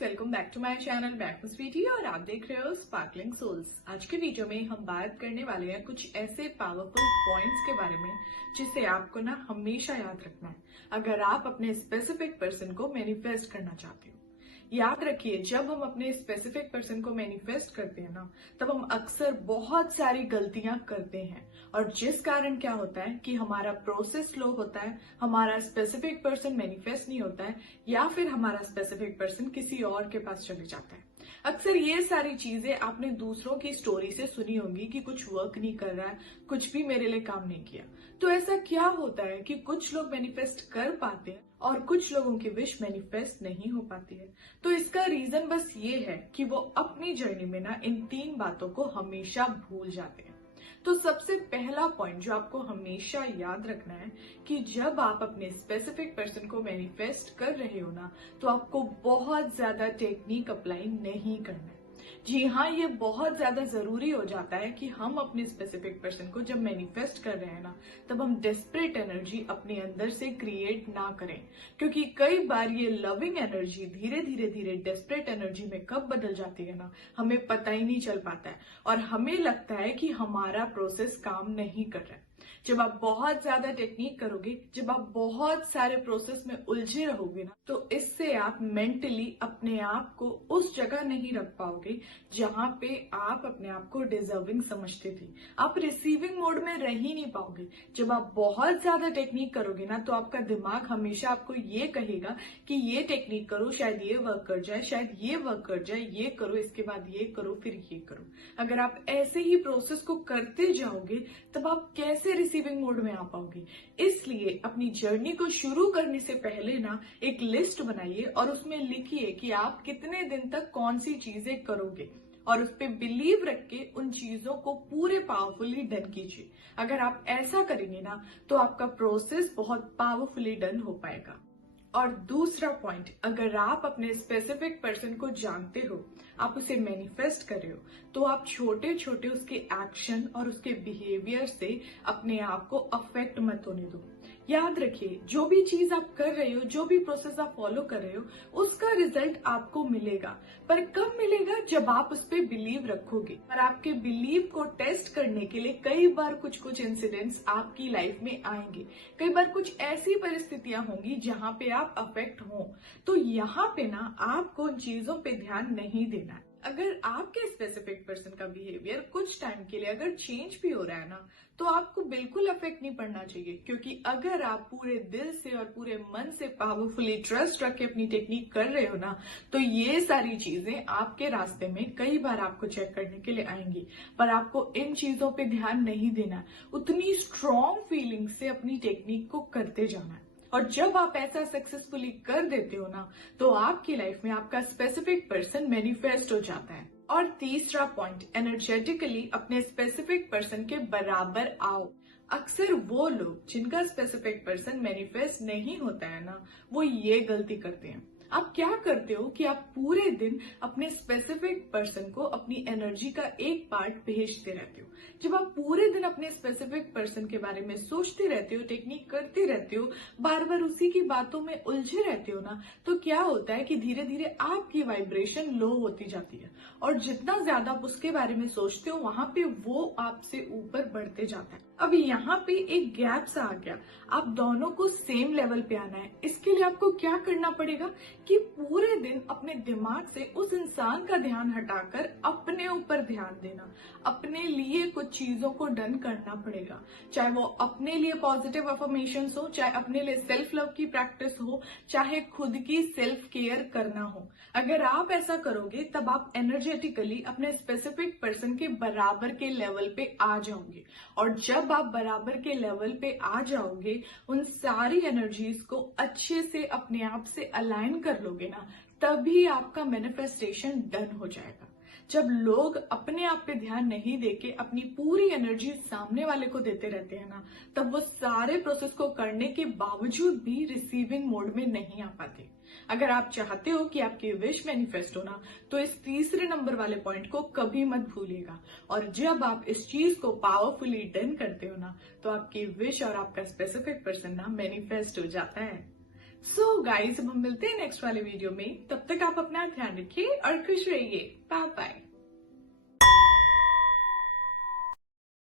Welcome back to my channel back में sweetie और आप देख रहे हो स्पार्कलिंग सोल्स। आज के वीडियो में हम बात करने वाले हैं कुछ ऐसे पावरफुल पॉइंट्स के बारे में जिसे आपको ना हमेशा याद रखना है अगर आप अपने स्पेसिफिक पर्सन को मैनिफेस्ट करना चाहते हो। याद रखिए, जब हम अपने स्पेसिफिक पर्सन को मैनिफेस्ट करते हैं ना, तब हम अक्सर बहुत सारी गलतियां करते हैं और जिस कारण क्या होता है कि हमारा प्रोसेस स्लो होता है, हमारा स्पेसिफिक पर्सन मैनिफेस्ट नहीं होता है या फिर हमारा स्पेसिफिक पर्सन किसी और के पास चले जाता है। अक्सर ये सारी चीजें आपने दूसरों की स्टोरी से सुनी होंगी कि कुछ वर्क नहीं कर रहा है, कुछ भी मेरे लिए काम नहीं किया। तो ऐसा क्या होता है कि कुछ लोग मैनिफेस्ट कर पाते हैं और कुछ लोगों की विश मैनिफेस्ट नहीं हो पाती है। तो इसका रीजन बस ये है कि वो अपनी जर्नी में ना इन 3 बातों को हमेशा भूल जाते हैं। तो सबसे पहला पॉइंट जो आपको हमेशा याद रखना है कि जब आप अपने स्पेसिफिक पर्सन को मैनिफेस्ट कर रहे हो ना, तो आपको बहुत ज्यादा टेक्निक अप्लाई नहीं करना है। जी हाँ, ये बहुत ज्यादा जरूरी हो जाता है कि हम अपने स्पेसिफिक पर्सन को जब मैनिफेस्ट कर रहे हैं ना, तब हम डेस्परेट एनर्जी अपने अंदर से क्रिएट ना करें, क्योंकि कई बार ये लविंग एनर्जी धीरे धीरे डेस्परेट एनर्जी में कब बदल जाती है ना, हमें पता ही नहीं चल पाता है और हमें लगता है कि हमारा प्रोसेस काम नहीं कर रहा है। जब आप बहुत ज्यादा टेक्निक करोगे, जब आप बहुत सारे प्रोसेस में उलझे रहोगे ना, तो इससे आप मेंटली अपने आप को उस जगह नहीं रख पाओगे जहां पे आप अपने आप को डिजर्विंग समझते थे। आप रिसीविंग मोड में रह ही नहीं पाओगे। जब आप बहुत ज्यादा टेक्निक करोगे ना, तो आपका दिमाग हमेशा आपको ये कहेगा कि ये टेक्निक करो, शायद ये वर्क कर जाए, शायद ये वर्क कर जाए, ये करो, इसके बाद ये करो, फिर ये करो। अगर आप ऐसे ही प्रोसेस को करते जाओगे, तब आप कैसे रिसीविंग मोड में आ पाओगे। इसलिए अपनी जर्नी को शुरू करने से पहले ना एक लिस्ट बनाइए और उसमें लिखिए कि आप कितने दिन तक कौन सी चीजें करोगे और उस पर बिलीव रख के उन चीजों को पूरे पावरफुली डन कीजिए। अगर आप ऐसा करेंगे ना, तो आपका प्रोसेस बहुत पावरफुली डन हो पाएगा। और दूसरा पॉइंट, अगर आप अपने स्पेसिफिक पर्सन को जानते हो, आप उसे मैनिफेस्ट कर रहे हो, तो आप छोटे छोटे उसके एक्शन और उसके बिहेवियर से अपने आप को अफेक्ट मत होने दो। याद रखिए, जो भी चीज आप कर रहे हो, जो भी प्रोसेस आप फॉलो कर रहे हो, उसका रिजल्ट आपको मिलेगा। पर कब मिलेगा? जब आप उस पर बिलीव रखोगे। और आपके बिलीव को टेस्ट करने के लिए कई बार कुछ इंसिडेंट्स आपकी लाइफ में आएंगे। कई बार कुछ ऐसी परिस्थितियां होंगी जहां पे आप अफेक्ट हो। तो यहाँ पे ना आपको उन चीजों पे ध्यान नहीं देना है। अगर आपके स्पेसिफिक पर्सन का बिहेवियर कुछ टाइम के लिए अगर चेंज भी हो रहा है ना, तो आपको बिल्कुल अफेक्ट नहीं पड़ना चाहिए, क्योंकि अगर आप पूरे दिल से और पूरे मन से पावरफुली ट्रस्ट रख के अपनी टेक्निक कर रहे हो ना, तो ये सारी चीजें आपके रास्ते में कई बार आपको चेक करने के लिए आएंगी। पर आपको इन चीजों पे ध्यान नहीं देना, उतनी स्ट्रॉन्ग फीलिंग से अपनी टेक्निक को करते जाना है। और जब आप ऐसा सक्सेसफुली कर देते हो ना, तो आपकी लाइफ में आपका स्पेसिफिक पर्सन मैनिफेस्ट हो जाता है। और तीसरा पॉइंट, एनर्जेटिकली अपने स्पेसिफिक पर्सन के बराबर आओ। अक्सर वो लोग जिनका स्पेसिफिक पर्सन मैनिफेस्ट नहीं होता है ना, वो ये गलती करते हैं। आप क्या करते हो कि आप पूरे दिन अपने स्पेसिफिक पर्सन को अपनी एनर्जी का एक पार्ट भेजते रहते हो। जब आप पूरे दिन अपने स्पेसिफिक पर्सन के बारे में सोचते रहते हो, टेक्निक करते रहते हो, बार बार उसी की बातों में उलझे रहते हो ना, तो क्या होता है कि धीरे धीरे आपकी वाइब्रेशन लो होती जाती है और जितना ज्यादा आप उसके बारे में सोचते हो, वहां पे वो आपसे ऊपर बढ़ते जाता है। अब यहाँ पे एक गैप सा आ गया। आप दोनों को सेम लेवल पे आना है। इसके लिए आपको क्या करना पड़ेगा कि पूरे दिन अपने दिमाग से उस इंसान का ध्यान हटाकर अपने ऊपर ध्यान देना, अपने लिए कुछ चीजों को डन करना पड़ेगा। चाहे वो अपने लिए पॉजिटिव अफर्मेशंस हो, चाहे अपने लिए सेल्फ लव की प्रैक्टिस हो, चाहे खुद की सेल्फ केयर करना हो। अगर आप ऐसा करोगे, तब आप एनर्जेटिकली अपने स्पेसिफिक पर्सन के बराबर के लेवल पे आ जाओगे। और जब आप बराबर के लेवल पे आ जाओगे, उन सारी एनर्जीज को अच्छे से अपने आप से अलाइन कर लोगे ना, तभी आपका मैनिफेस्टेशन डन हो जाएगा। जब लोग अपने आप पे ध्यान नहीं देके अपनी पूरी एनर्जी सामने वाले को देते रहते हैं ना, तब वो सारे प्रोसेस को करने के बावजूद भी रिसीविंग मोड में नहीं आ पाते। अगर आप चाहते हो कि आपकी विश मैनिफेस्ट हो ना, तो इस तीसरे नंबर वाले पॉइंट को कभी मत भूलिएगा। और जब आप इस चीज को पावरफुली डन करते हो ना, तो आपकी विश और आपका स्पेसिफिक पर्सन ना मैनिफेस्ट हो जाता है। सो गाइस, अब हम मिलते हैं नेक्स्ट वाले वीडियो में। तब तक आप अपना ध्यान रखिए और खुश रहिए। Bye bye.